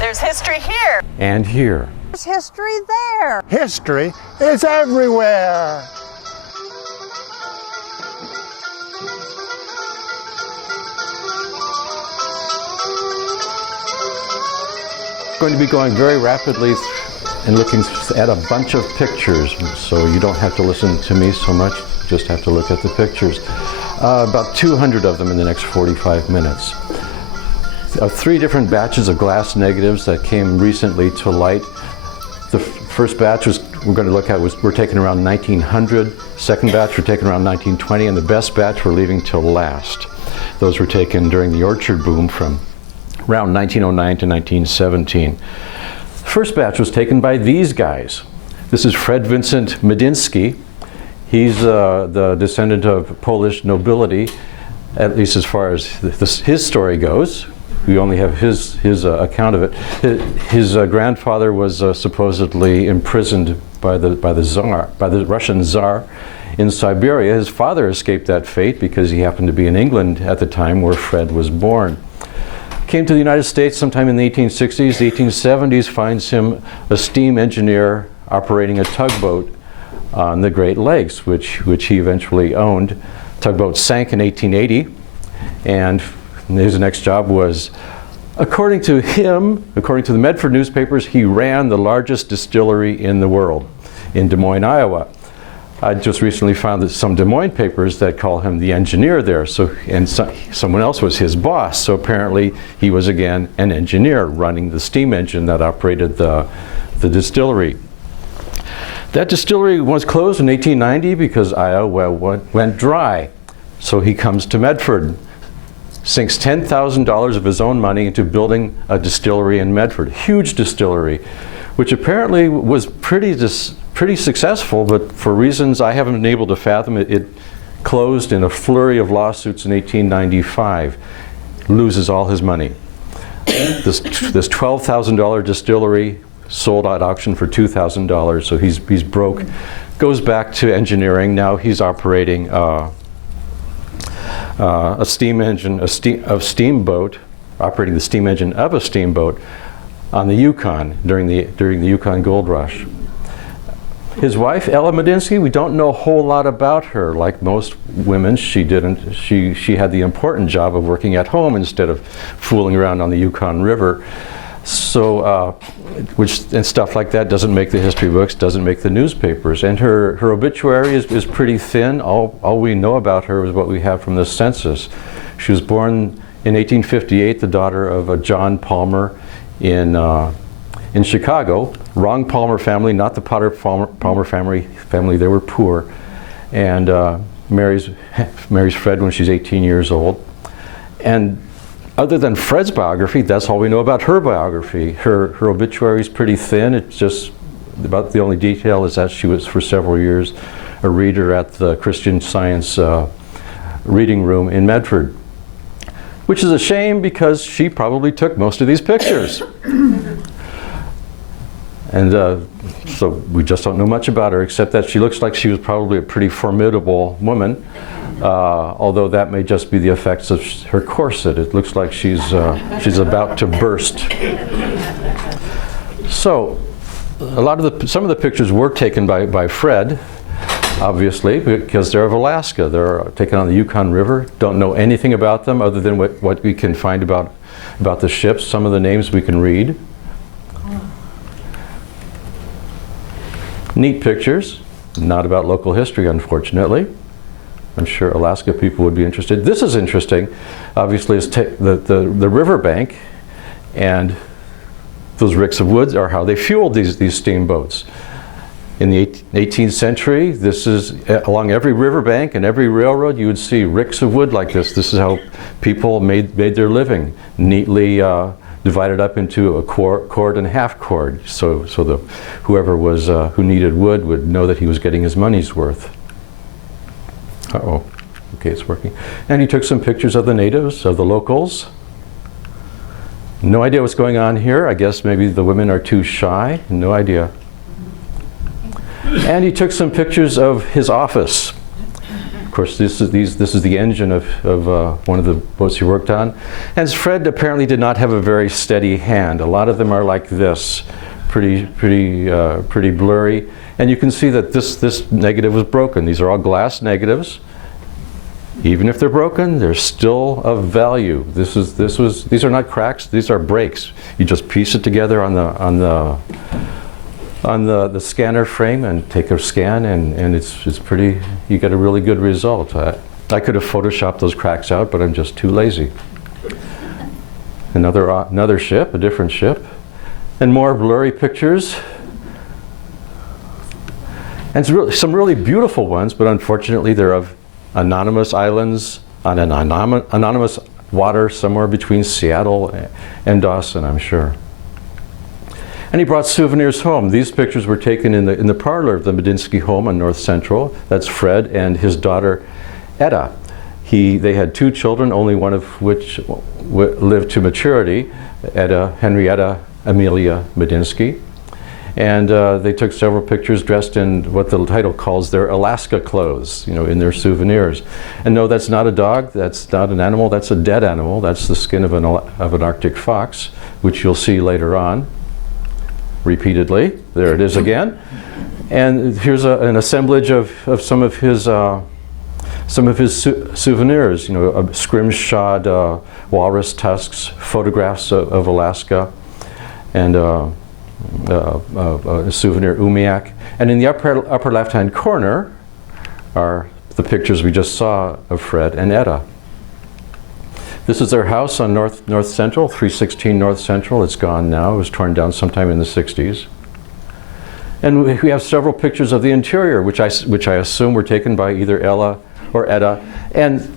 There's history here. And here. There's history there. History is everywhere. Going to be going very rapidly and looking at a bunch of pictures, so you don't have to listen to me so much, just have to look at the pictures. About 200 of them in the next 45 minutes. 3 different batches of glass negatives that came recently to light. The first batch we're going to look at were taken around 1900, second batch were taken around 1920, and the best batch we're leaving till last. Those were taken during the orchard boom from around 1909 to 1917. The first batch was taken by these guys. This is Vincent Medynski. He's the descendant of Polish nobility, at least as far as his story goes. We only have his account of it. His grandfather was supposedly imprisoned by the Russian Tsar in Siberia. His father escaped that fate because he happened to be in England at the time where Fred was born. Came to the United States sometime in the 1860s. The 1870s finds him a steam engineer operating a tugboat on the Great Lakes, which he eventually owned. Tugboat sank in 1880, and his next job was, according to the Medford newspapers, he ran the largest distillery in the world in Des Moines, Iowa. I just recently found that some Des Moines papers that call him the engineer there, someone else was his boss, so apparently he was again an engineer running the steam engine that operated the distillery. That distillery was closed in 1890 because Iowa went dry, so he comes to Medford, sinks $10,000 of his own money into building a distillery in Medford, huge distillery, which apparently was pretty successful, but for reasons I haven't been able to fathom, it closed in a flurry of lawsuits in 1895, loses all his money. This $12,000 distillery sold at auction for $2,000, so he's broke. Goes back to engineering. Now he's operating a steam engine, steamboat, operating the steam engine of a steamboat on the Yukon during the Yukon Gold Rush. His wife, Ella Medinsky, we don't know a whole lot about her. Like most women, she had the important job of working at home instead of fooling around on the Yukon River. So, and stuff like that doesn't make the history books, doesn't make the newspapers. And her obituary is pretty thin. All we know about her is what we have from the census. She was born in 1858, the daughter of a John Palmer in Chicago. Wrong Palmer family, not the Potter Palmer family. They were poor. And marries Fred when she's 18 years old. And other than Fred's biography, that's all we know about her biography. Her obituary is pretty thin. It's just about the only detail is that she was for several years a reader at the Christian Science reading room in Medford, which is a shame because she probably took most of these pictures. And so we just don't know much about her, except that she looks like she was probably a pretty formidable woman. Although that may just be the effects of her corset. It looks like she's about to burst. So, some of the pictures were taken by Fred, obviously, because they're of Alaska. They're taken on the Yukon River. Don't know anything about them other than what we can find about the ships. Some of the names we can read. Neat pictures, not about local history, unfortunately. I'm sure Alaska people would be interested. This is interesting. Obviously, it's the riverbank, and those ricks of wood are how they fueled these steamboats. In the 18th century, this is along every riverbank and every railroad, you would see ricks of wood like this. This is how people made their living, neatly divided up into a cord and a half cord. So whoever was who needed wood would know that he was getting his money's worth. Uh-oh. Okay, it's working. And he took some pictures of the natives, of the locals. No idea what's going on here. I guess maybe the women are too shy. No idea. And he took some pictures of his office. Of course, this is the engine of one of the boats he worked on. And Fred apparently did not have a very steady hand. A lot of them are like this, pretty blurry. And you can see that this negative was broken. These are all glass negatives. Even if they're broken, they're still of value. These are not cracks, these are breaks. You just piece it together on the scanner frame and take a scan, and it's pretty, you get a really good result. I could have photoshopped those cracks out, but I'm just too lazy. Another ship, a different ship, and more blurry pictures. And some really beautiful ones, but unfortunately they're of anonymous islands on an anonymous water somewhere between Seattle and Dawson, I'm sure. And he brought souvenirs home. These pictures were taken in the parlor of the Medinsky home on North Central. That's Fred and his daughter, Edith. They had 2 children, only one of which lived to maturity, Henrietta Amelia Medinsky. And they took several pictures dressed in what the title calls their Alaska clothes, in their souvenirs. And no, that's not a dog, that's not an animal, that's a dead animal. That's the skin of an Arctic fox, which you'll see later on, repeatedly. There it is again. And here's an assemblage of some of his souvenirs, scrimshawed walrus tusks, photographs of Alaska, and a souvenir umiak. And in the upper left-hand corner are the pictures we just saw of Fred and Edith. This is their house on North Central, 316 North Central. It's gone now. It was torn down sometime in the 60s. And we have several pictures of the interior, which I assume were taken by either Ella or Edith. And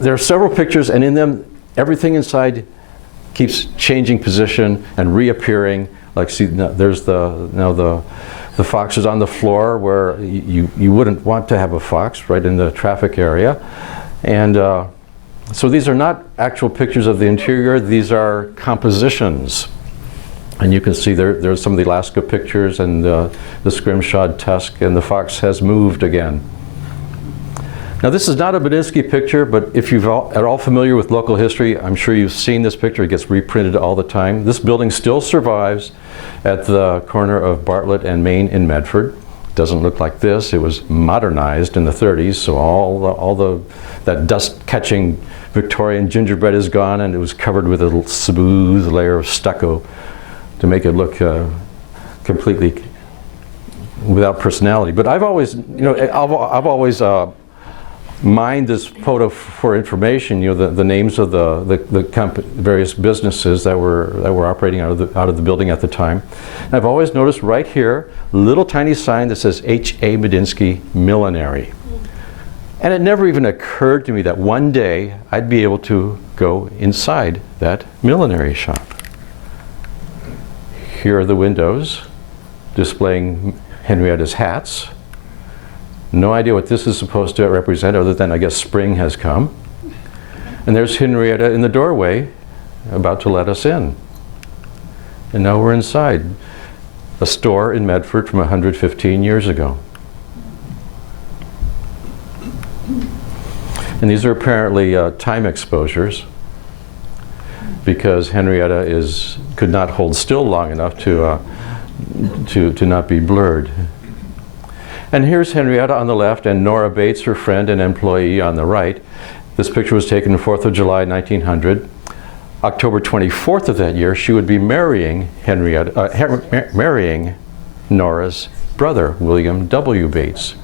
there are several pictures, and in them, everything inside keeps changing position and reappearing. Like, see, there's the fox is on the floor where you wouldn't want to have a fox, right in the traffic area. And so these are not actual pictures of the interior, these are compositions. And you can see there's some of the Alaska pictures and the scrimshawed tusk, and the fox has moved again. Now, this is not a Medinsky picture, but if you're all familiar with local history, I'm sure you've seen this picture. It gets reprinted all the time. This building still survives at the corner of Bartlett and Main in Medford. It doesn't look like this. It was modernized in the 30s, so that dust-catching Victorian gingerbread is gone, and it was covered with a smooth layer of stucco to make it look completely without personality. But I've always, mined this photo for information, the names of the various businesses that were operating out of the building at the time. And I've always noticed right here, a little tiny sign that says H.A. Medinsky Millinery. And it never even occurred to me that one day I'd be able to go inside that millinery shop. Here are the windows displaying Henrietta's hats. No idea what this is supposed to represent, other than I guess spring has come. And there's Henrietta in the doorway about to let us in. And now we're inside a store in Medford from 115 years ago. And these are apparently time exposures, because Henrietta could not hold still long enough to not be blurred. And here's Henrietta on the left, and Nora Bates, her friend and employee, on the right. This picture was taken 4th of July, 1900. October 24th of that year, she would be marrying marrying Nora's brother, William W. Bates.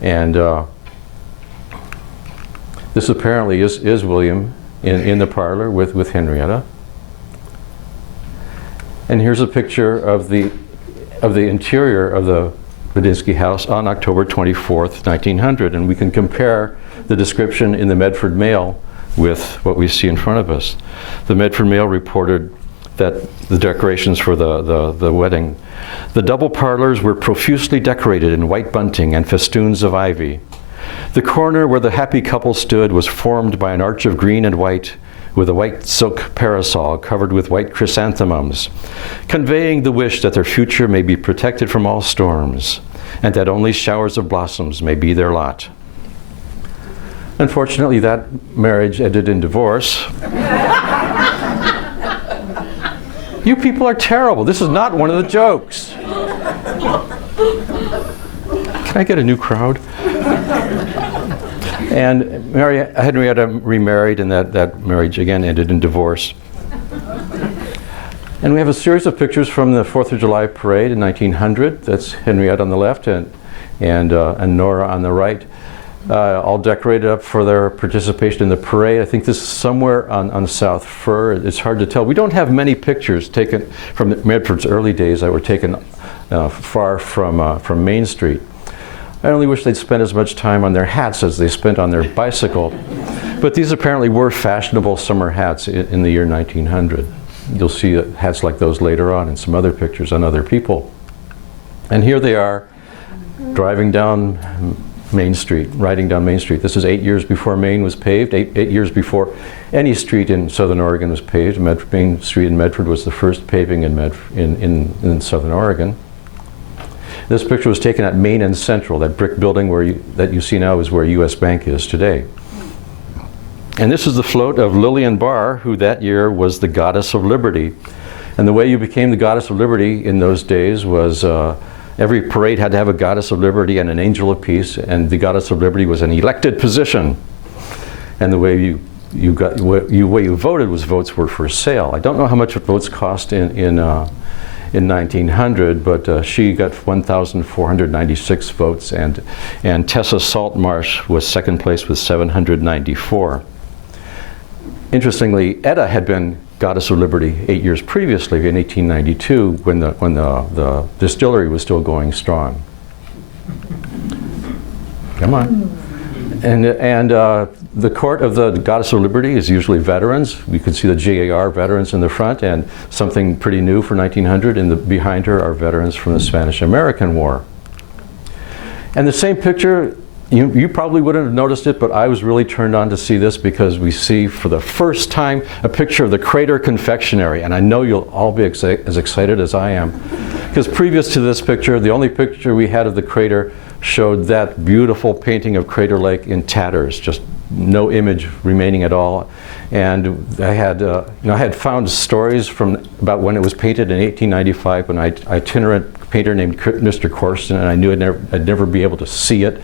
And this apparently is William in the parlor with Henrietta. And here's a picture of the interior of the Medinsky house on October 24th, 1900, and we can compare the description in the Medford Mail with what we see in front of us. The Medford Mail reported that the decorations for the wedding, the double parlors were profusely decorated in white bunting and festoons of ivy. The corner where the happy couple stood was formed by an arch of green and white, with a white silk parasol covered with white chrysanthemums, conveying the wish that their future may be protected from all storms, and that only showers of blossoms may be their lot. Unfortunately, that marriage ended in divorce. You people are terrible. This is not one of the jokes. Can I get a new crowd? And Henrietta remarried, and that marriage again ended in divorce. And we have a series of pictures from the 4th of July parade in 1900. That's Henrietta on the left and Nora on the right, all decorated up for their participation in the parade. I think this is somewhere on South Fir. It's hard to tell. We don't have many pictures taken from Medford's early days that were taken far from Main Street. I only wish they'd spent as much time on their hats as they spent on their bicycle. But these apparently were fashionable summer hats in the year 1900. You'll see hats like those later on in some other pictures on other people. And here they are driving down Main Street, riding down Main Street. This is 8 years before Main was paved, eight years before any street in Southern Oregon was paved. Main Street in Medford was the first paving in Southern Oregon. This picture was taken at Main and Central. That brick building that you see now is where U.S. Bank is today. And this is the float of Lillian Barr, who that year was the Goddess of Liberty. And the way you became the Goddess of Liberty in those days was every parade had to have a Goddess of Liberty and an Angel of Peace, and the Goddess of Liberty was an elected position. And the way you voted was votes were for sale. I don't know how much votes cost in 1900, but she got 1,496 votes, and Tessa Saltmarsh was second place with 794. Interestingly, Etta had been Goddess of Liberty 8 years previously in 1892 when the distillery was still going strong. Come on. And the court of the Goddess of Liberty is usually veterans. You can see the GAR veterans in the front, and something pretty new for 1900, and behind her are veterans from the Spanish-American War. And the same picture, you probably wouldn't have noticed it, but I was really turned on to see this because we see for the first time a picture of the Crater Confectionery, and I know you'll all be as excited as I am. Because previous to this picture, the only picture we had of the crater showed that beautiful painting of Crater Lake in tatters, just no image remaining at all. And I had found stories about when it was painted in 1895 when an itinerant painter named Mr. Corson, and I knew I'd never be able to see it.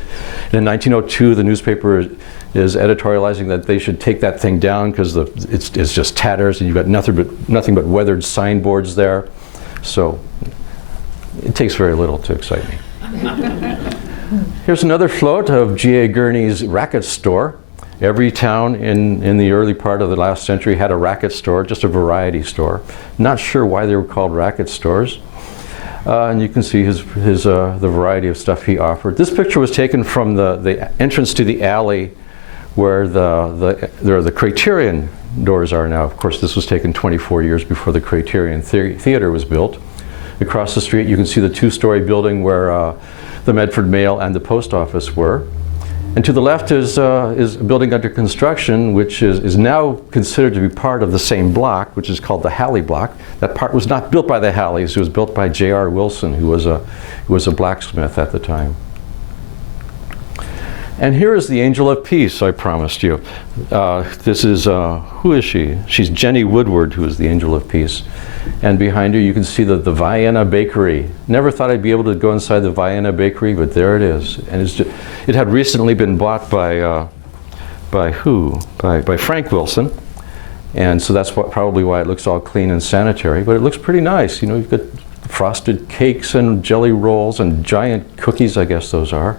And in 1902, the newspaper is editorializing that they should take that thing down because it's just tatters, and you've got nothing but weathered signboards there. So it takes very little to excite me. Here's another float of G.A. Gurney's racket store. Every town in the early part of the last century had a racket store, just a variety store. Not sure why they were called racket stores. And you can see the variety of stuff he offered. This picture was taken from the entrance to the alley where the Criterion doors are now. Of course, this was taken 24 years before the Criterion Theater was built. Across the street, you can see the two-story building where the Medford Mail and the post office were. And to the left is a building under construction, which is now considered to be part of the same block, which is called the Halley Block. That part was not built by the Halleys. It was built by J.R. Wilson, who was a blacksmith at the time. And here is the Angel of Peace, I promised you. This is, who is she? She's Jenny Woodward, who is the Angel of Peace. And behind her you can see the Vienna Bakery. Never thought I'd be able to go inside the Vienna Bakery, but there it is. And it had recently been bought by who? By Frank Wilson. And so that's probably why it looks all clean and sanitary, but it looks pretty nice. You know, you've got frosted cakes and jelly rolls and giant cookies, I guess those are.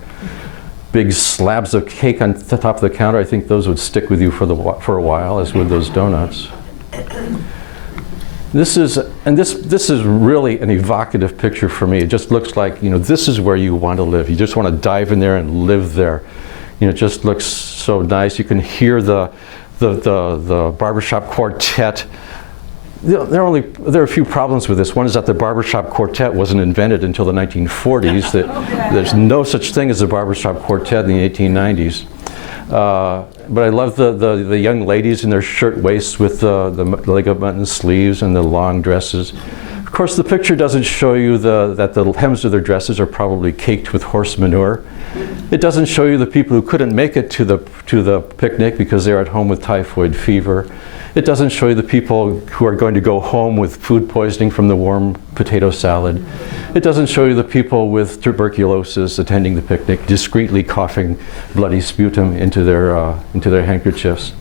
Big slabs of cake on the top of the counter. I think those would stick with you for a while, as would those donuts. This is really an evocative picture for me. It just looks like, you know, this is where you want to live. You just want to dive in there and live there. You know, it just looks so nice. You can hear the barbershop quartet. There are a few problems with this. One is that the barbershop quartet wasn't invented until the 1940s. There's no such thing as a barbershop quartet in the 1890s. But I love the young ladies in their shirt waists with the leg of mutton sleeves and the long dresses. Of course, the picture doesn't show you that the hems of their dresses are probably caked with horse manure. It doesn't show you the people who couldn't make it to the picnic because they're at home with typhoid fever. It doesn't show you the people who are going to go home with food poisoning from the warm potato salad. It doesn't show you the people with tuberculosis attending the picnic, discreetly coughing bloody sputum into their handkerchiefs.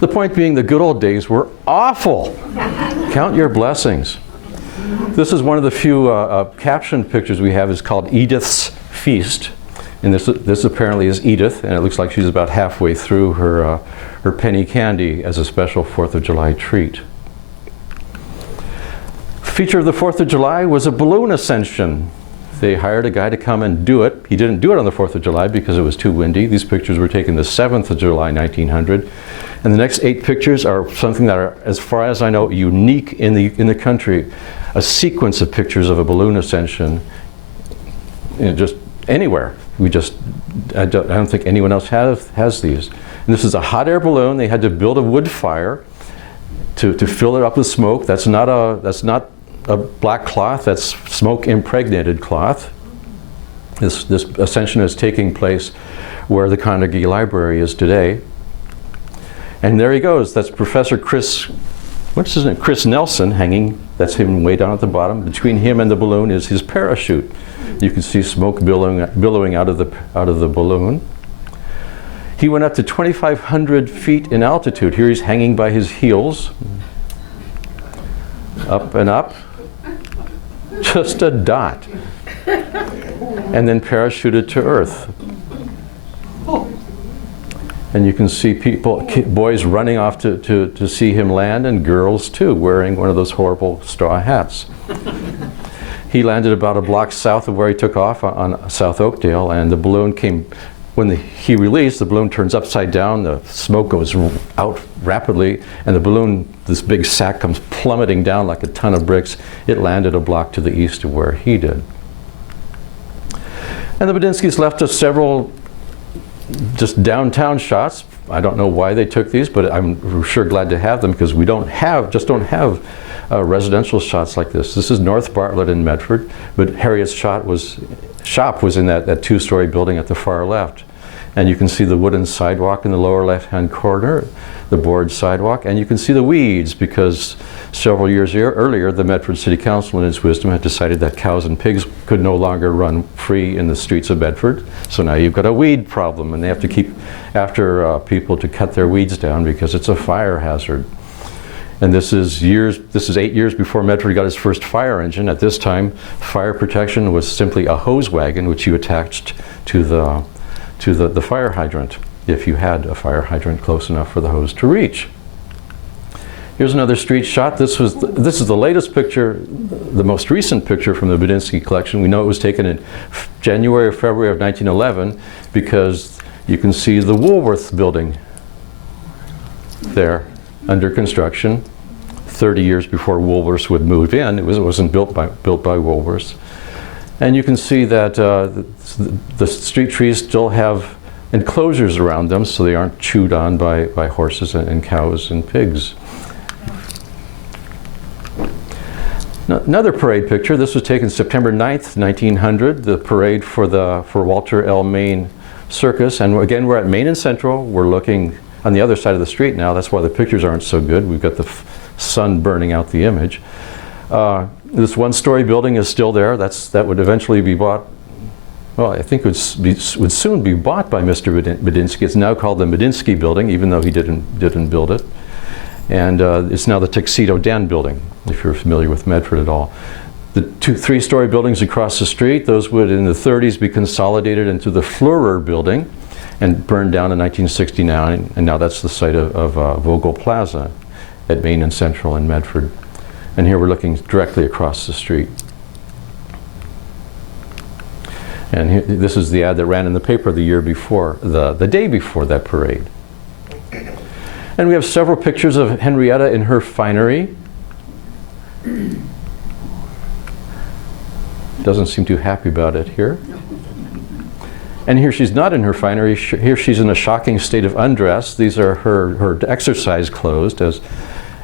The point being, the good old days were awful. Count your blessings. This is one of the few captioned pictures we have. It's called Edith's Feast. And this apparently is Edith, and it looks like she's about halfway through her penny candy as a special 4th of July treat. Feature of the 4th of July was a balloon ascension. They hired a guy to come and do it. He didn't do it on the 4th of July because it was too windy. These pictures were taken the 7th of July, 1900. And the next 8 pictures are something that are, as far as I know, unique in the country. A sequence of pictures of a balloon ascension, just anywhere. I don't think anyone else has these. And this is a hot air balloon. They had to build a wood fire to fill it up with smoke. That's not a black cloth. That's smoke impregnated cloth. This ascension is taking place where the Carnegie Library is today. And there he goes. That's Professor Chris Nelson hanging. That's him way down at the bottom. Between him and the balloon is his parachute. You can see smoke billowing out of the balloon. He went up to 2,500 feet in altitude. Here he's hanging by his heels. Up and up. Just a dot. And then parachuted to Earth. And you can see boys running off to see him land, and girls too, wearing one of those horrible straw hats. He landed about a block south of where he took off on South Oakdale, and the balloon came, when he released, the balloon turns upside down, the smoke goes out rapidly, and the balloon, this big sack, comes plummeting down like a ton of bricks. It landed a block to the east of where he did. And the Medinskys left us several just downtown shots. I don't know why they took these, but I'm sure glad to have them, because we don't have residential shots like this. This is North Bartlett in Medford, but Harriet's shop was in that two-story building at the far left. And you can see the wooden sidewalk in the lower left-hand corner, the board sidewalk, and you can see the weeds, because several years earlier, the Medford City Council, in its wisdom, had decided that cows and pigs could no longer run free in the streets of Medford. So now you've got a weed problem, and they have to keep after people to cut their weeds down because it's a fire hazard. And this is 8 years before Medford got its first fire engine. At this time, fire protection was simply a hose wagon which you attached to the fire hydrant, if you had a fire hydrant close enough for the hose to reach. Here's another street shot. This is the latest picture, the most recent picture from the Medinsky collection. We know it was taken in January or February of 1911 because you can see the Woolworth building there under construction 30 years before Woolworths would move in. It wasn't built by Woolworths. And you can see that the street trees still have enclosures around them so they aren't chewed on by horses and cows and pigs. Another parade picture. This was taken September 9th, 1900, the parade for Walter L. Main Circus. And again, we're at Main and Central. We're looking on the other side of the street now. That's why the pictures aren't so good. We've got the sun burning out the image. This one-story building is still there. That would eventually be bought. Well, I think it would soon be bought by Mr. Medinsky. It's now called the Medinsky building, even though he didn't build it. And it's now the Tuxedo Den building, if you're familiar with Medford at all. The 3-story buildings across the street, those would in the 30s be consolidated into the Fleurer building and burned down in 1969, and now that's the site of Vogel Plaza at Main and Central in Medford. And here we're looking directly across the street. And here, this is the ad that ran in the paper the year before, the day before that parade. And we have several pictures of Henrietta in her finery. Doesn't seem too happy about it here. And here she's not in her finery. Here she's in a shocking state of undress. These are her exercise clothes, as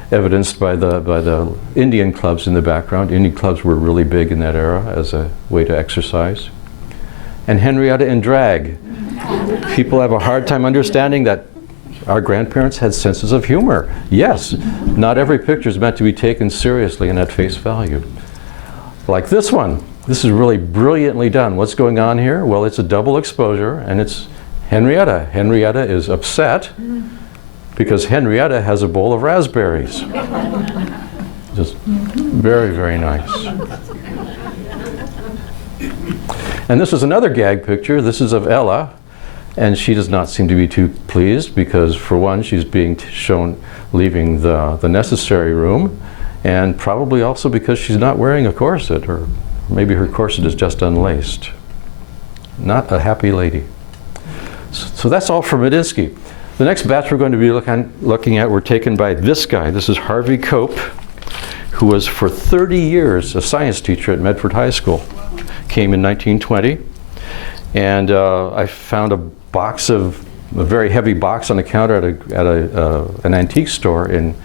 evidenced by the Indian clubs in the background. Indian clubs were really big in that era as a way to exercise. and Henrietta in drag. People have a hard time understanding that our grandparents had senses of humor. Yes, not every picture is meant to be taken seriously and at face value. Like this one. This is really brilliantly done. What's going on here? Well, it's a double exposure, and it's Henrietta. Henrietta is upset because Henrietta has a bowl of raspberries. Just very, very nice. And this is another gag picture. This is of Ella, and she does not seem to be too pleased because, for one, she's being shown leaving the necessary room, and probably also because she's not wearing a corset, or maybe her corset is just unlaced. Not a happy lady. So that's all for Medinsky. The next batch we're going to be looking at were taken by this guy. This is Harvey Cope, who was for 30 years a science teacher at Medford High School. Came in 1920. And I found a very heavy box on the counter at an antique store in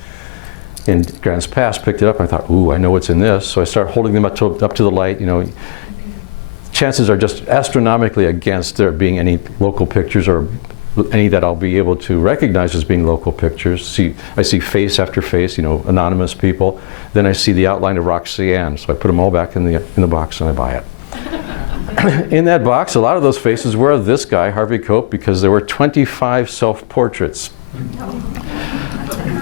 Grants Pass. Picked it up and I thought, ooh, I know what's in this. So I started holding them up to the light. You know, chances are just astronomically against there being any local pictures or any that I'll be able to recognize as being local pictures. I see face after face, you know, anonymous people. Then I see the outline of Roxanne. So I put them all back in the box and I buy it. In that box, a lot of those faces were of this guy, Harvey Cope, because there were 25 self-portraits.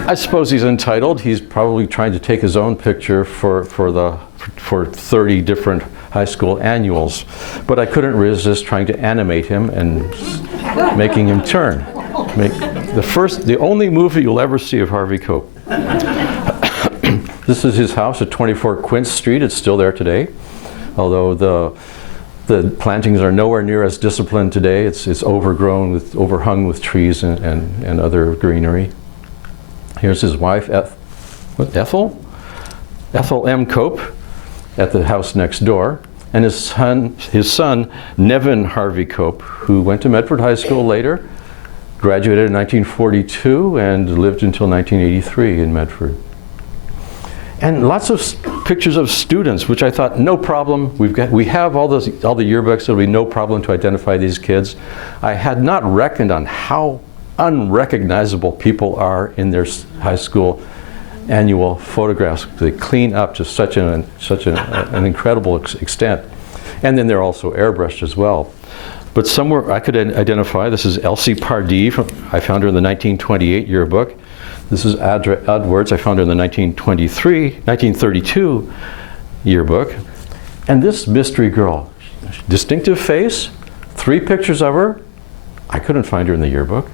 I suppose he's entitled. He's probably trying to take his own picture for 30 different high school annuals. But I couldn't resist trying to animate him and making him turn. The only movie you'll ever see of Harvey Cope. This is his house at 24 Quince Street. It's still there today, although the plantings are nowhere near as disciplined today. It's overhung with trees and other greenery. Here's his wife, Ethel M. Cope, at the house next door, and his son, Nevin Harvey Cope, who went to Medford High School later, graduated in 1942, and lived until 1983 in Medford. And lots of pictures of students, which I thought, no problem. We have all the yearbooks. It'll be no problem to identify these kids. I had not reckoned on how unrecognizable people are in their high school annual photographs. They clean up to such an incredible extent, and then they're also airbrushed as well. But somewhere I could identify. This is Elsie Pardee. I found her in the 1928 yearbook. This is Audra Edwards. I found her in the 1932 yearbook. And this mystery girl, distinctive face, 3 pictures of her. I couldn't find her in the yearbook.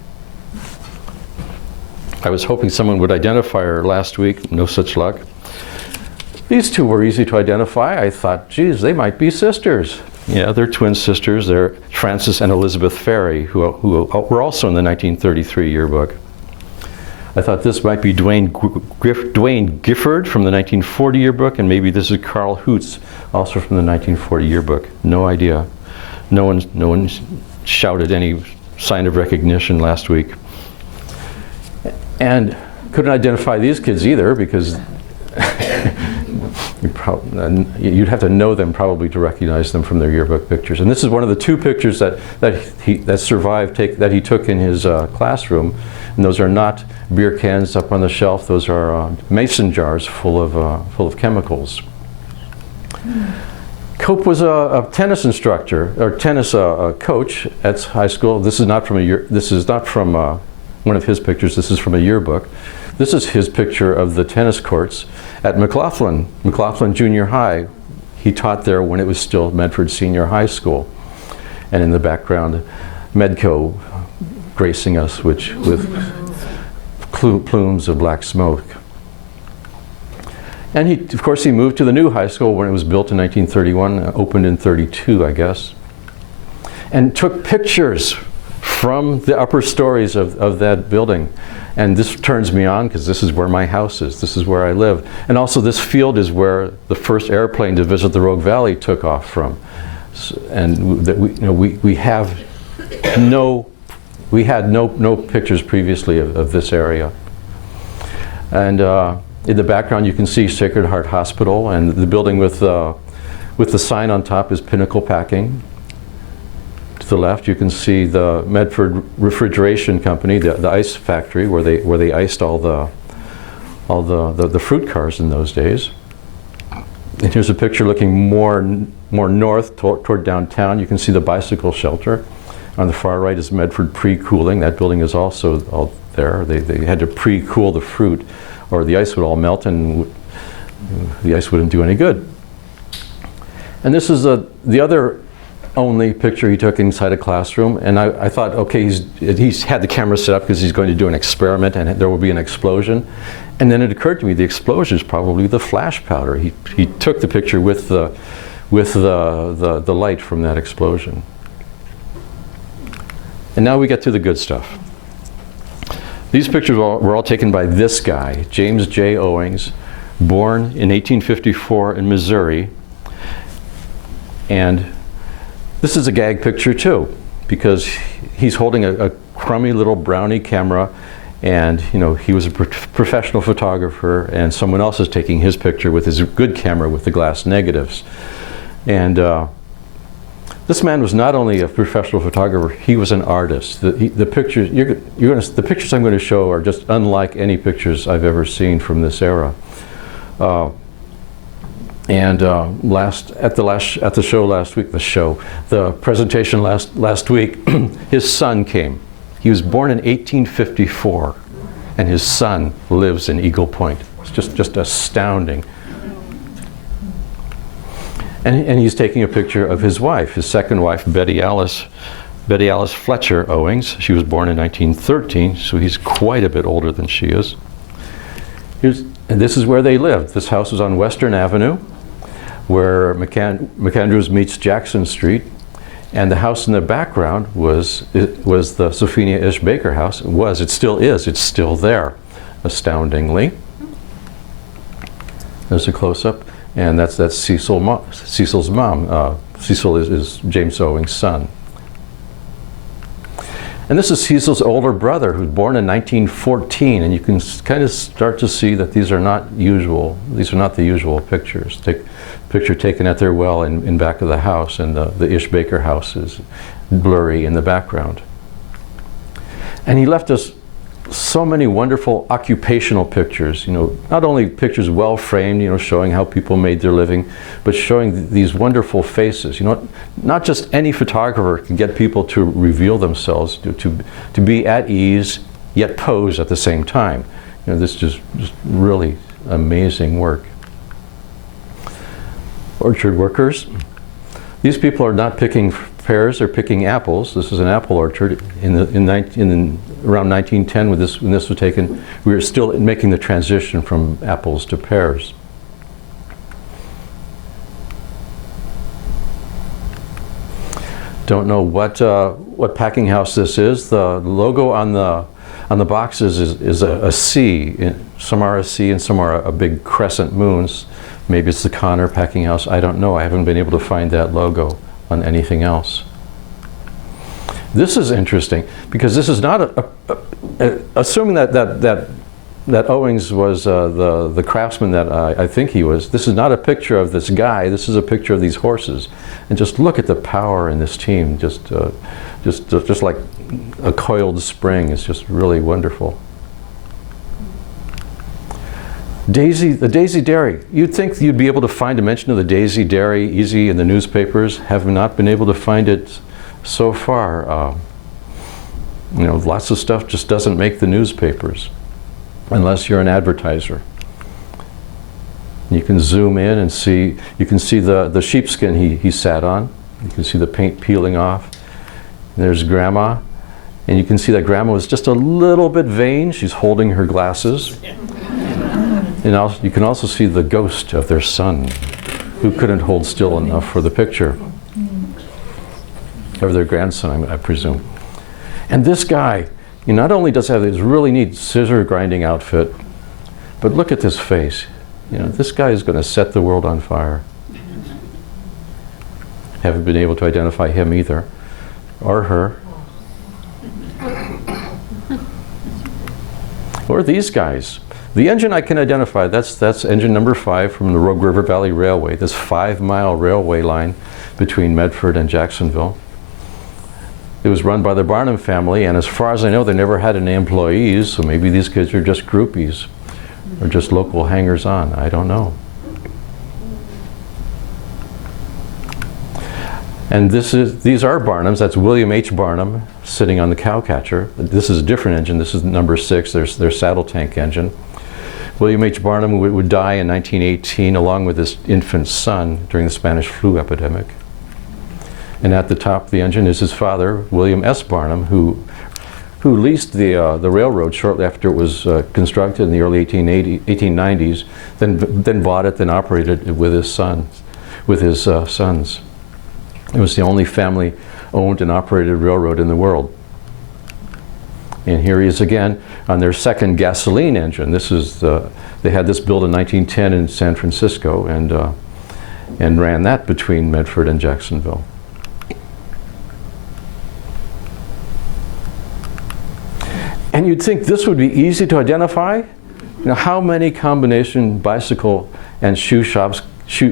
I was hoping someone would identify her last week. No such luck. These two were easy to identify. I thought, geez, they might be sisters. Yeah, they're twin sisters. They're Frances and Elizabeth Ferry, who were also in the 1933 yearbook. I thought this might be Dwayne Gifford from the 1940 yearbook, and maybe this is Carl Hoots, also from the 1940 yearbook. No idea. No one shouted any sign of recognition last week. And couldn't identify these kids either, because you'd have to know them probably to recognize them from their yearbook pictures. And this is one of the 2 pictures that survived that he took in his classroom. And those are not beer cans up on the shelf. Those are mason jars full of chemicals. Cope was a tennis instructor or tennis coach at high school. This is not from one of his pictures. This is from a yearbook. This is his picture of the tennis courts at McLaughlin Junior High. He taught there when it was still Medford Senior High School. And in the background, Medco gracing us with plumes of black smoke. And of course, he moved to the new high school when it was built in 1931, opened in 32, I guess, and took pictures from the upper stories of that building. And this turns me on because this is where my house is. This is where I live. And also this field is where the first airplane to visit the Rogue Valley took off from. And we had no pictures previously of this area. And in the background you can see Sacred Heart Hospital, and the building with the sign on top is Pinnacle Packing. the left, you can see the Medford Refrigeration Company, the ice factory, where they iced all the fruit cars in those days. And here's a picture looking more north toward downtown. You can see the bicycle shelter. On the far right is Medford Pre-Cooling. That building is also all there. They had to pre-cool the fruit, or the ice would all melt and the ice wouldn't do any good. And this is the other only picture he took inside a classroom. And I thought, okay, he's had the camera set up because he's going to do an experiment and there will be an explosion. And then it occurred to me the explosion is probably the flash powder. He took the picture with the light from that explosion. And now we get to the good stuff. These pictures were all taken by this guy, James J. Owings, born in 1854 in Missouri. And this is a gag picture too, because he's holding a crummy little Brownie camera, and he was a professional photographer, and someone else is taking his picture with his good camera with the glass negatives. And this man was not only a professional photographer, he was an artist. The pictures the pictures I'm going to show are just unlike any pictures I've ever seen from this era. At the presentation last week, his son came. He was born in 1854, and his son lives in Eagle Point. It's just astounding. And he's taking a picture of his wife, his second wife, Betty Alice Fletcher Owings. She was born in 1913, so he's quite a bit older than she is. And this is where they lived. This house was on Western Avenue, where McAndrews meets Jackson Street, and the house in the background was the Sophia Ish Baker house. It still is. It's still there, astoundingly. There's a close-up, and that's Cecil's mom. Cecil is James Owings' son. And this is Cecil's older brother, who was born in 1914, and you can kind of start to see that these are not usual. These are not the usual pictures. Picture taken at their well in back of the house, and the Ish Baker house is blurry in the background. And he left us so many wonderful occupational pictures, not only pictures well framed, showing how people made their living, but showing these wonderful faces. Not just any photographer can get people to reveal themselves, to be at ease, yet pose at the same time. This is just really amazing work. Orchard workers. These people are not picking pears, they're picking apples. This is an apple orchard. Around 1910, when this was taken, we were still making the transition from apples to pears. Don't know what packing house this is. The logo on the boxes is a C. Some are a C and some are a big crescent moons. Maybe it's the Connor packing house. I don't know. I haven't been able to find that logo on anything else. This is interesting because this is not assuming that Owings was the craftsman that I think he was. This is not a picture of this guy. This is a picture of these horses, and just look at the power in this team. Just like a coiled spring. It's just really wonderful. The Daisy Dairy. You'd think you'd be able to find a mention of the Daisy Dairy easy in the newspapers. Have not been able to find it so far. Lots of stuff just doesn't make the newspapers unless you're an advertiser. You can zoom in and see, you can see the sheepskin he sat on. You can see the paint peeling off. And there's Grandma. And you can see that Grandma was just a little bit vain. She's holding her glasses. And you can also see the ghost of their son, who couldn't hold still enough for the picture. Or their grandson, I presume. And this guy, he not only does have this really neat scissor grinding outfit, but look at this face. This guy is going to set the world on fire. Haven't been able to identify him either, or her. Or these guys. The engine I can identify, that's engine number 5 from the Rogue River Valley Railway, this 5-mile railway line between Medford and Jacksonville. It was run by the Barnum family, and as far as I know, they never had any employees, so maybe these kids are just groupies or just local hangers-on. I don't know. And these are Barnums. That's William H. Barnum sitting on the cowcatcher. This is a different engine. This is number 6, their saddle tank engine. William H. Barnum would die in 1918 along with his infant son during the Spanish flu epidemic. And at the top of the engine is his father, William S. Barnum, who leased the railroad shortly after it was constructed in the early 1890s, then bought it, then operated it with his sons. It was the only family-owned and operated railroad in the world. And here he is again on their second gasoline engine. This is they had this built in 1910 in San Francisco, and ran that between Medford and Jacksonville. And you'd think this would be easy to identify. You know, how many combination bicycle and shoe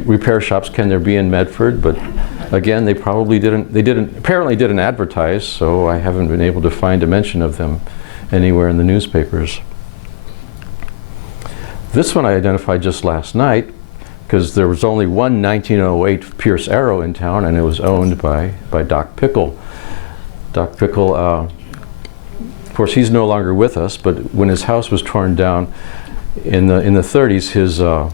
repair shops can there be in Medford? But again, they apparently didn't advertise, so I haven't been able to find a mention of them anywhere in the newspapers. This one I identified just last night because there was only one 1908 Pierce Arrow in town, and it was owned by Doc Pickle. Doc Pickle, of course, he's no longer with us, but when his house was torn down in the 30s,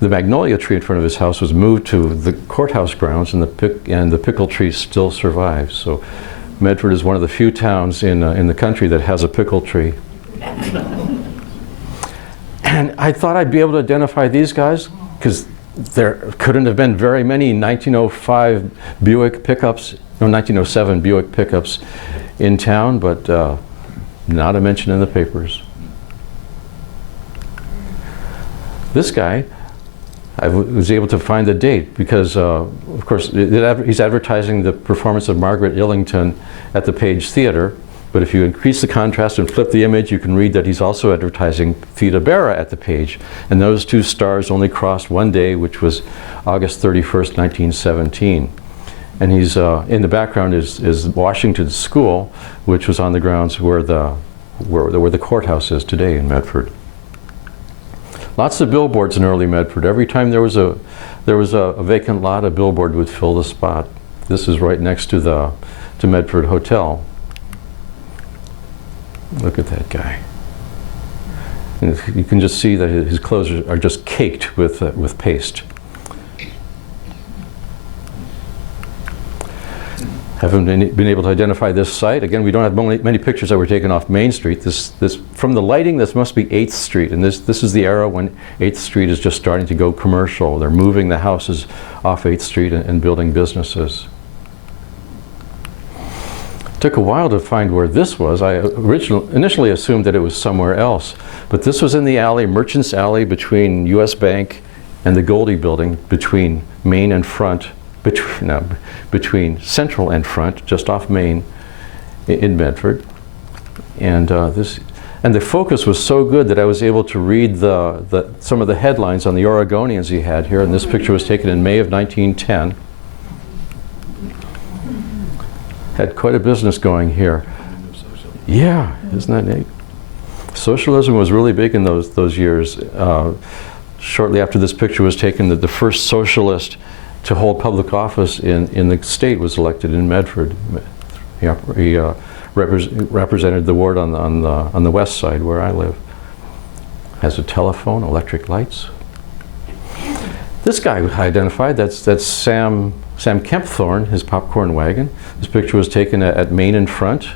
the magnolia tree in front of his house was moved to the courthouse grounds, and the pickle tree still survives. So Medford is one of the few towns in the country that has a pickle tree. And I thought I'd be able to identify these guys because there couldn't have been very many 1905 Buick pickups, no, 1907 Buick pickups in town, but not a mention in the papers. This guy, I was able to find the date because, of course, he's advertising the performance of Margaret Illington at the Page Theater. But if you increase the contrast and flip the image, you can read that he's also advertising Theda Bara at the Page. And those two stars only crossed one day, which was August 31st, 1917. And he's in the background is Washington School, which was on the grounds where the courthouse is today in Medford. Lots of billboards in early Medford. Every time there was a vacant lot, a billboard would fill the spot. This is right next to the Medford Hotel. Look at that guy. And you can just see that his clothes are just caked with paste. Haven't been able to identify this site. Again, we don't have many pictures that were taken off Main Street. This from the lighting, this must be 8th Street, and this is the era when 8th Street is just starting to go commercial. They're moving the houses off 8th Street and building businesses. Took a while to find where this was. I initially assumed that it was somewhere else, but this was in the alley, Merchants Alley, between U.S. Bank and the Goldie Building, between Main and Front. Between Central and Front, just off Main in Medford. And the focus was so good that I was able to read some of the headlines on the Oregonians he had here. And this picture was taken in May of 1910. Had quite a business going here. Yeah, isn't that neat? Socialism was really big in those years. Shortly after this picture was taken, the first socialist to hold public office in the state was elected in Medford. He represented the ward on the west side where I live. Has a telephone, electric lights. This guy I identified, that's Sam Kempthorne, his popcorn wagon. This picture was taken at Main and Front.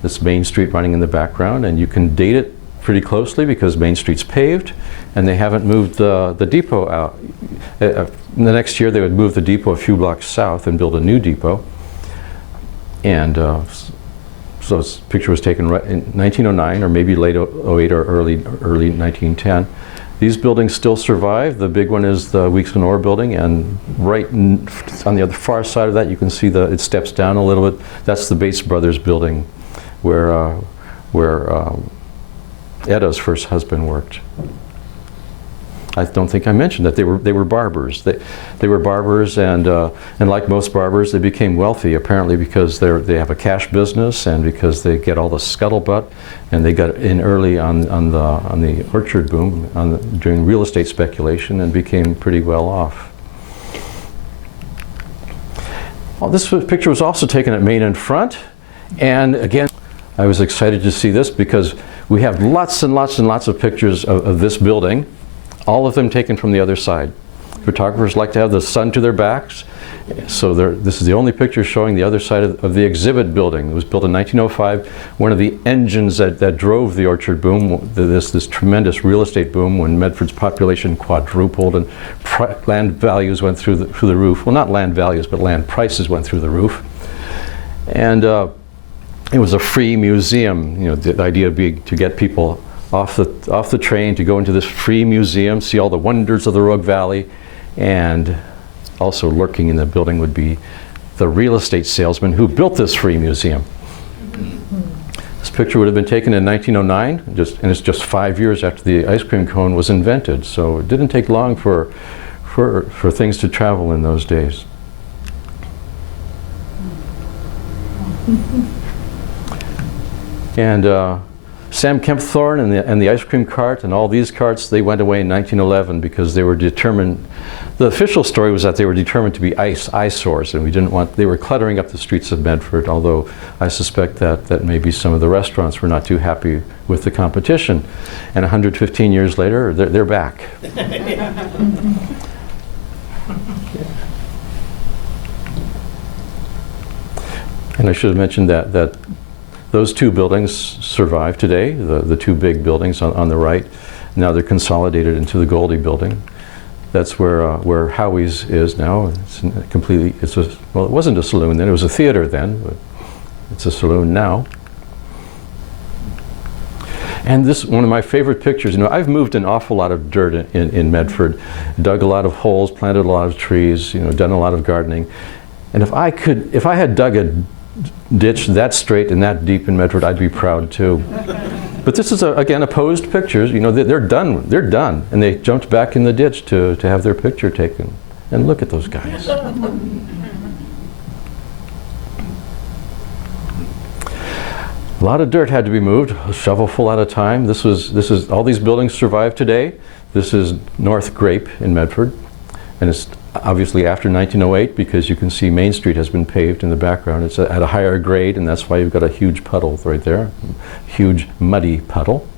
This Main Street running in the background, and you can date it pretty closely because Main Street's paved, and they haven't moved the depot out. In the next year, they would move the depot a few blocks south and build a new depot. And so this picture was taken in 1909, or maybe late 08 or early 1910. These buildings still survive. The big one is the Weeks and Orr building, and right on the other far side of that, you can see it steps down a little bit. That's the Bates Brothers building, where Eda's first husband worked. I don't think I mentioned that they were barbers. They were barbers, and like most barbers, they became wealthy apparently because they have a cash business and because they get all the scuttlebutt, and they got in early on the orchard boom during real estate speculation and became pretty well off. Well, this picture was also taken at Main and Front, and again, I was excited to see this because we have lots and lots and lots of pictures of this building, all of them taken from the other side. Photographers like to have the sun to their backs, so this is the only picture showing the other side of the exhibit building. It was built in 1905, one of the engines that drove the orchard boom, this tremendous real estate boom when Medford's population quadrupled and land values went through the roof. Well, not land values, but land prices went through the roof. And it was a free museum. You know, the idea being to get people off the train to go into this free museum, see all the wonders of the Rogue Valley, and also lurking in the building would be the real estate salesman who built this free museum. This picture would have been taken in 1909, and it's just 5 years after the ice cream cone was invented, so it didn't take long for things to travel in those days. And Sam Kempthorne and the ice cream cart and all these carts, they went away in 1911 because they were determined. The official story was that they were determined to be eyesores, and they were cluttering up the streets of Medford, although I suspect that maybe some of the restaurants were not too happy with the competition. And 115 years later, they're back. And I should have mentioned that those two buildings survive today, the two big buildings on the right. Now they're consolidated into the Goldie building. That's where Howie's is now. Well, it wasn't a saloon then, it was a theater then, but it's a saloon now. And this, one of my favorite pictures, you know, I've moved an awful lot of dirt in Medford, dug a lot of holes, planted a lot of trees, you know, done a lot of gardening. And if I had dug a ditch that straight and that deep in Medford, I'd be proud too. But this is, again, opposed pictures. You know, they're done, and they jumped back in the ditch to have their picture taken. And look at those guys. A lot of dirt had to be moved, a shovelful at a time. This is all these buildings survive today. This is North Grape in Medford, and it's obviously after 1908 because you can see Main Street has been paved in the background. It's at a higher grade, and that's why you've got a huge puddle right there, huge muddy puddle.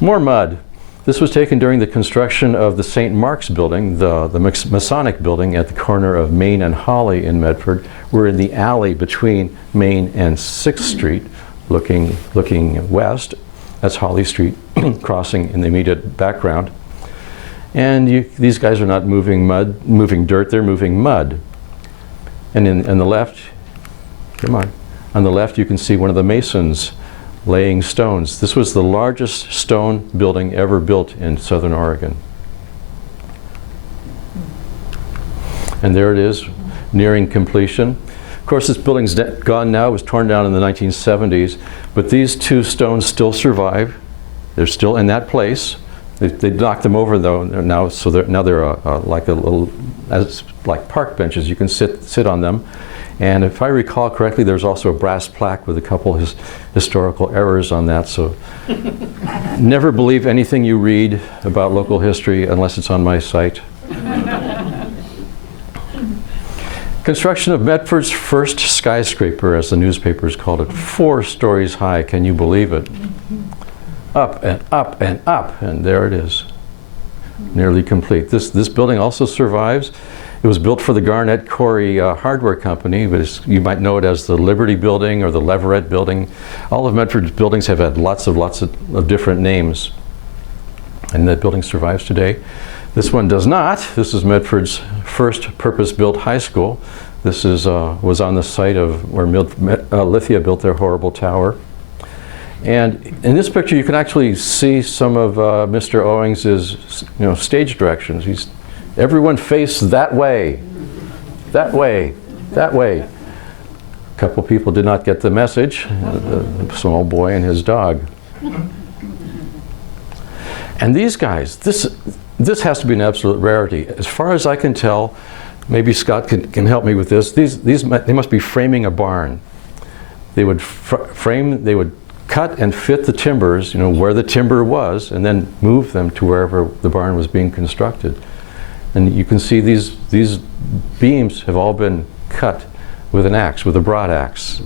More mud. This was taken during the construction of the St. Mark's building, the Masonic building at the corner of Main and Holly in Medford. We're in the alley between Main and 6th Street, looking west. That's Holly Street, crossing in the immediate background. And these guys are not moving dirt, they're moving mud. And on the left, on the left you can see one of the masons laying stones. This was the largest stone building ever built in Southern Oregon. And there it is, nearing completion. Of course, this building's gone now. It was torn down in the 1970s, but these two stones still survive. They're still in that place. They knocked them over though now, so they're like park benches. You can sit on them. And if I recall correctly, there's also a brass plaque with a couple historical errors on that. So never believe anything you read about local history unless it's on my site. Construction of Medford's first skyscraper, as the newspapers called it, 4 stories high. Can you believe it? Up and up and up, and there it is, nearly complete. This building also survives. It was built for the Garnett Corey Hardware Company, but you might know it as the Liberty Building or the Leverett Building. All of Medford's buildings have had lots of different names, and that building survives today. This one does not. This is Medford's first purpose-built high school. This was on the site of where Lithia built their horrible tower. And in this picture, you can actually see some of Mr. Owings' stage directions. Everyone face that way, that way, that way. A couple people did not get the message, the small boy and his dog. And these guys, this has to be an absolute rarity. As far as I can tell, maybe Scott can help me with this, they must be framing a barn. They would they would cut and fit the timbers, where the timber was, and then move them to wherever the barn was being constructed. And you can see these beams have all been cut with an axe, with a broad axe.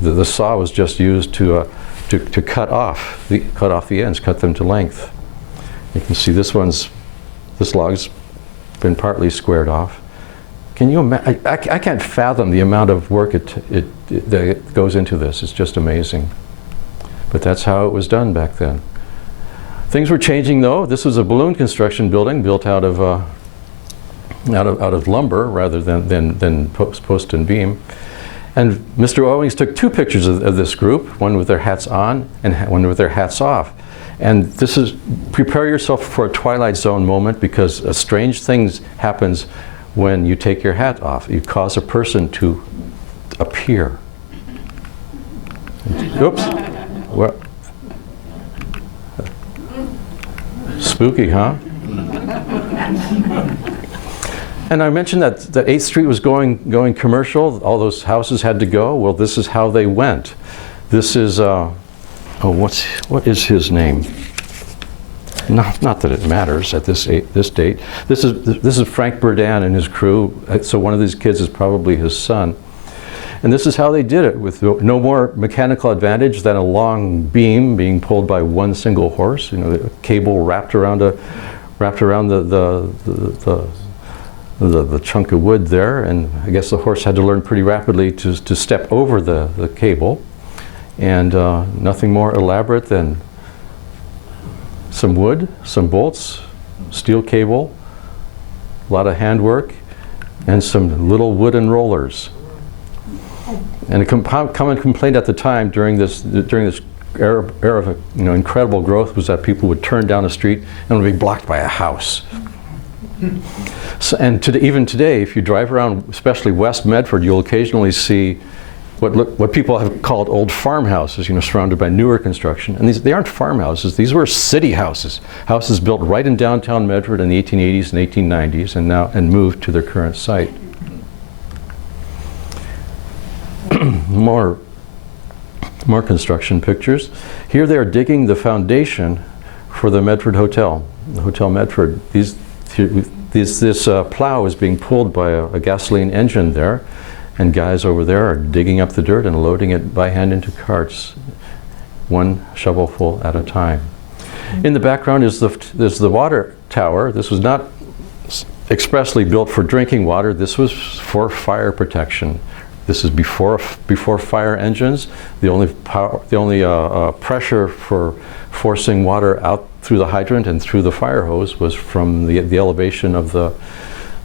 The saw was just used to cut off the ends, cut them to length. You can see this log's been partly squared off. Can you imagine? I can't fathom the amount of work that goes into this. It's just amazing. But that's how it was done back then. Things were changing though. This was a balloon construction building built out of lumber rather than post and beam. And Mr. Owings took two pictures of this group, one with their hats on and one with their hats off. And this is, prepare yourself for a Twilight Zone moment, because a strange thing happens when you take your hat off. You cause a person to appear. Oops. What? Spooky, huh? And I mentioned that 8th Street was going commercial. All those houses had to go. Well, this is how they went. This is, what is his name? Not that it matters at this date. This is Frank Burdan and his crew. So one of these kids is probably his son. And this is how they did it, with no more mechanical advantage than a long beam being pulled by one single horse. The cable wrapped around the chunk of wood there, and I guess the horse had to learn pretty rapidly to step over the cable. And nothing more elaborate than some wood, some bolts, steel cable, a lot of handwork, and some little wooden rollers. And a common complaint at the time during this era of incredible growth was that people would turn down a street and would be blocked by a house. So, and even today, if you drive around, especially West Medford, you'll occasionally see what people have called old farmhouses, surrounded by newer construction. And they aren't farmhouses; these were city houses, houses built right in downtown Medford in the 1880s and 1890s, and moved to their current site. More construction pictures. Here they are digging the foundation for the Medford Hotel, the Hotel Medford. This plow is being pulled by a gasoline engine there, and guys over there are digging up the dirt and loading it by hand into carts, one shovelful at a time. In the background is the water tower. This was not expressly built for drinking water. This was for fire protection. This is before fire engines. The only pressure for forcing water out through the hydrant and through the fire hose was from the elevation of the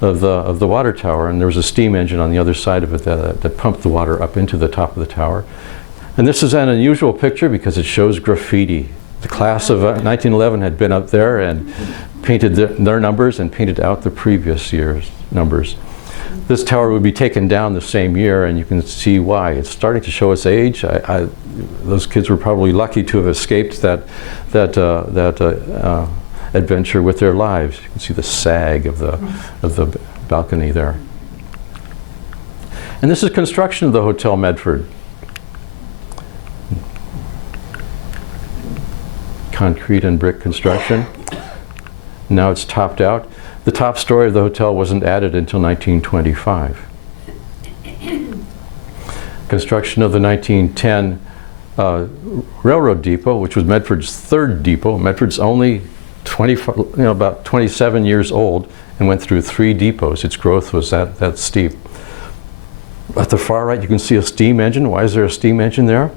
water tower, and there was a steam engine on the other side of it that pumped the water up into the top of the tower. And this is an unusual picture because it shows graffiti. The class of 1911 had been up there and painted their numbers and painted out the previous year's numbers. This tower would be taken down the same year, and you can see why. It's starting to show its age. Those kids were probably lucky to have escaped that adventure with their lives. You can see the sag of the balcony there. And this is construction of the Hotel Medford. Concrete and brick construction. Now it's topped out. The top story of the hotel wasn't added until 1925. Construction of the 1910 railroad depot, which was Medford's third depot. Medford's only about 27 years old and went through 3 depots. Its growth was that steep. At the far right, you can see a steam engine. Why is there a steam engine there?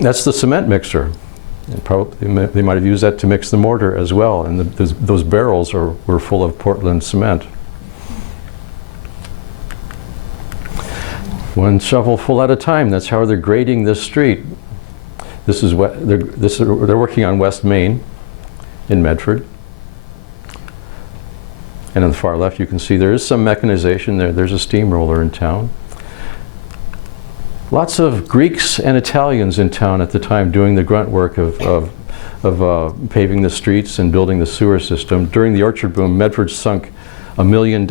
That's the cement mixer. And probably they might have used that to mix the mortar as well, and those barrels were full of Portland cement. One shovelful at a time. That's how they're grading this street. They're working on West Main in Medford. And on the far left, you can see there is some mechanization there. There's a steamroller in town. Lots of Greeks and Italians in town at the time doing the grunt work of paving the streets and building the sewer system. During the orchard boom, Medford sunk $1 million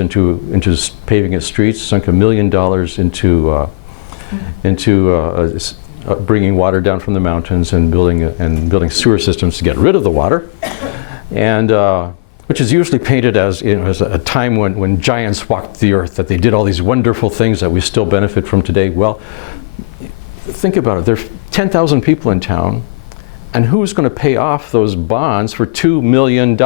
into paving its streets, sunk $1 million into bringing water down from the mountains and building sewer systems to get rid of the water, and which is usually painted as, as a time when giants walked the earth, that they did all these wonderful things that we still benefit from today. Well, think about it. There's 10,000 people in town, and who's going to pay off those bonds for $2 million?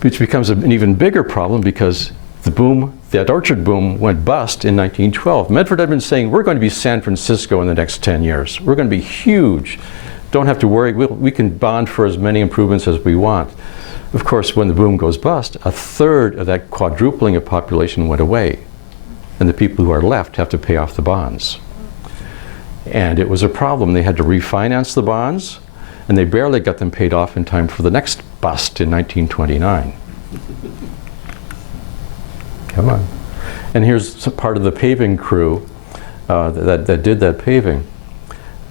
Which becomes an even bigger problem because that orchard boom went bust in 1912. Medford had been saying, we're going to be San Francisco in the next 10 years. We're going to be huge. Don't have to worry. We can bond for as many improvements as we want. Of course, when the boom goes bust, a third of that quadrupling of population went away. And the people who are left have to pay off the bonds. And it was a problem. They had to refinance the bonds, and they barely got them paid off in time for the next bust in 1929. Come on. And here's part of the paving crew that did that paving.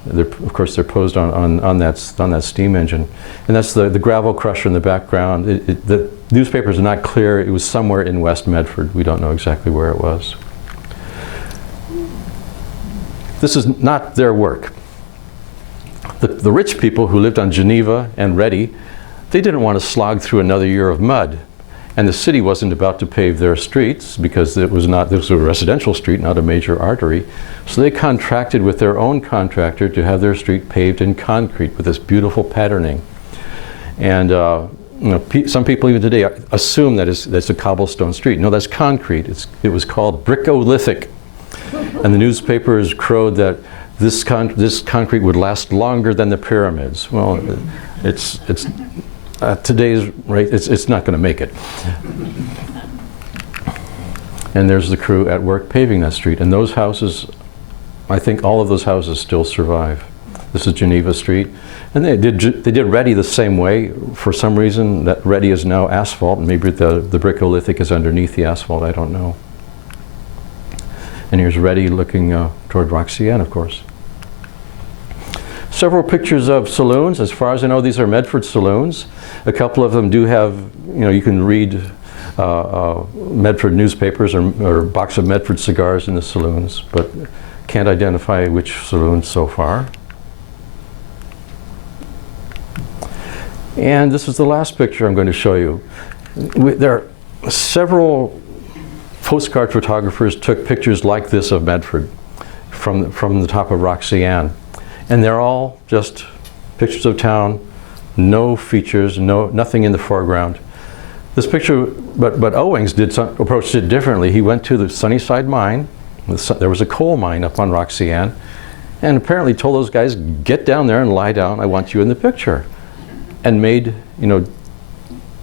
Of course, they're posed on that steam engine. And that's the gravel crusher in the background. The newspapers are not clear. It was somewhere in West Medford. We don't know exactly where it was. This is not their work. The rich people who lived on Geneva and Ready, they didn't want to slog through another year of mud. And the city wasn't about to pave their streets because this was a residential street, not a major artery. So they contracted with their own contractor to have their street paved in concrete with this beautiful patterning. And some people even today assume that's a cobblestone street. No, that's concrete. It was called brickolithic. And the newspapers crowed that this concrete would last longer than the pyramids. Well, it's today's rate, it's not going to make it. And there's the crew at work paving that street. And those houses, I think all of those houses still survive. This is Geneva Street. And they did Ready the same way. For some reason, that Ready is now asphalt. And maybe the brickolithic is underneath the asphalt, I don't know. And here's Ready looking toward Roxanne, of course. Several pictures of saloons. As far as I know, these are Medford saloons. A couple of them do have, you can read Medford newspapers or a box of Medford cigars in the saloons, but can't identify which saloons so far. And this is the last picture I'm going to show you. There are several postcard photographers took pictures like this of Medford from the top of Roxanne. And they're all just pictures of town, no features, nothing in the foreground. This picture, but Owings approached it differently. He went to the Sunnyside mine. There was a coal mine up on Roxanne, and apparently told those guys, get down there and lie down, I want you in the picture. And made,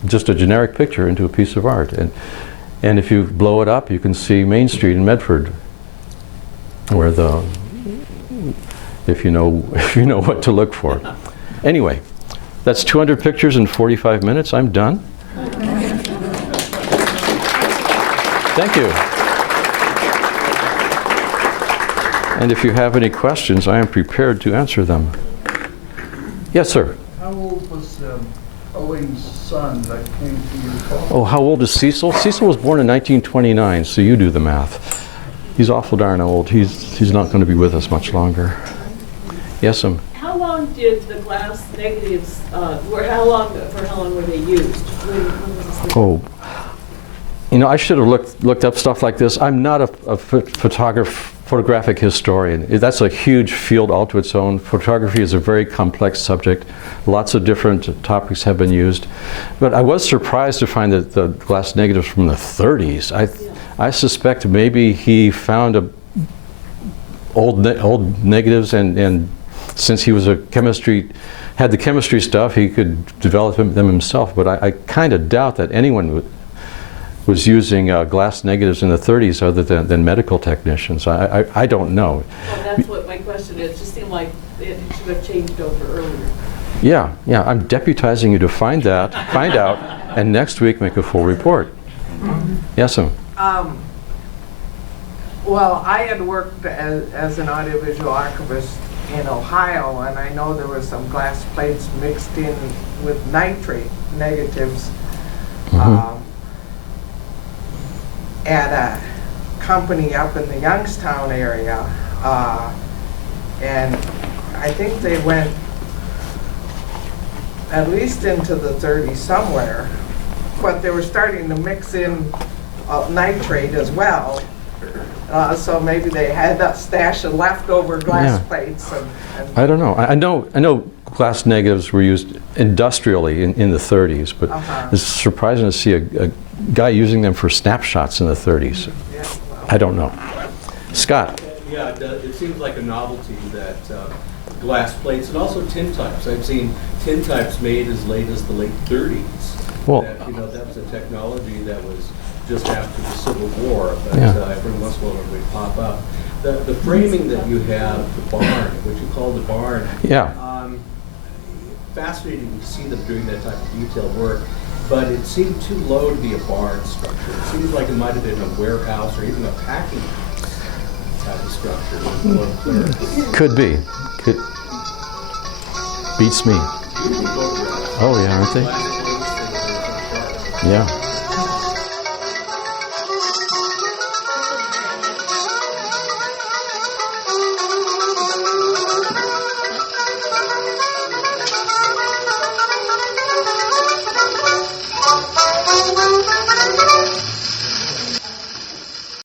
just a generic picture into a piece of art. And if you blow it up, you can see Main Street in Medford, where if you know what to look for. Anyway, that's 200 pictures in 45 minutes. I'm done. Thank you. And if you have any questions, I am prepared to answer them. Yes, sir. How old was Owings' son that came to your call? Oh, how old is Cecil? Cecil was born in 1929, so you do the math. He's awful darn old. He's not going to be with us much longer. Yes, ma'am. How long did the glass negatives, for how long were they used? When was this? Oh, I should have looked up stuff like this. I'm not a photographic historian. That's a huge field all to its own. Photography is a very complex subject. Lots of different topics have been used. But I was surprised to find that the glass negatives from the 30s. I suspect maybe he found old negatives, and since he was had the chemistry stuff, he could develop them himself. But I kind of doubt that anyone was using glass negatives in the 30s other than medical technicians. I don't know. Well, that's what my question is. It just seemed like it should have changed over earlier. Yeah, I'm deputizing you to find out, and next week make a full report. Yes, ma'am. Well, I had worked as an audiovisual archivist in Ohio, and I know there was some glass plates mixed in with nitrate negatives at a company up in the Youngstown area, and I think they went at least into the 30s somewhere, but they were starting to mix in nitrate as well. So maybe they had that stash of leftover glass plates. And I don't know. I know glass negatives were used industrially in the 30s, but it's surprising to see a guy using them for snapshots in the 30s. Yeah, well. I don't know. Scott. Yeah, it seems like a novelty that glass plates and also tin types. I've seen tin types made as late as the late 30s. Well, that was a technology that was just after the Civil War, but every once in a while it would pop up. The framing that you have, the barn, what you call the barn, fascinating to see them doing that type of detailed work, but it seemed too low to be a barn structure. It seems like it might have been a warehouse or even a packing type of structure. Could be. Beats me. Oh yeah, aren't they? Yeah.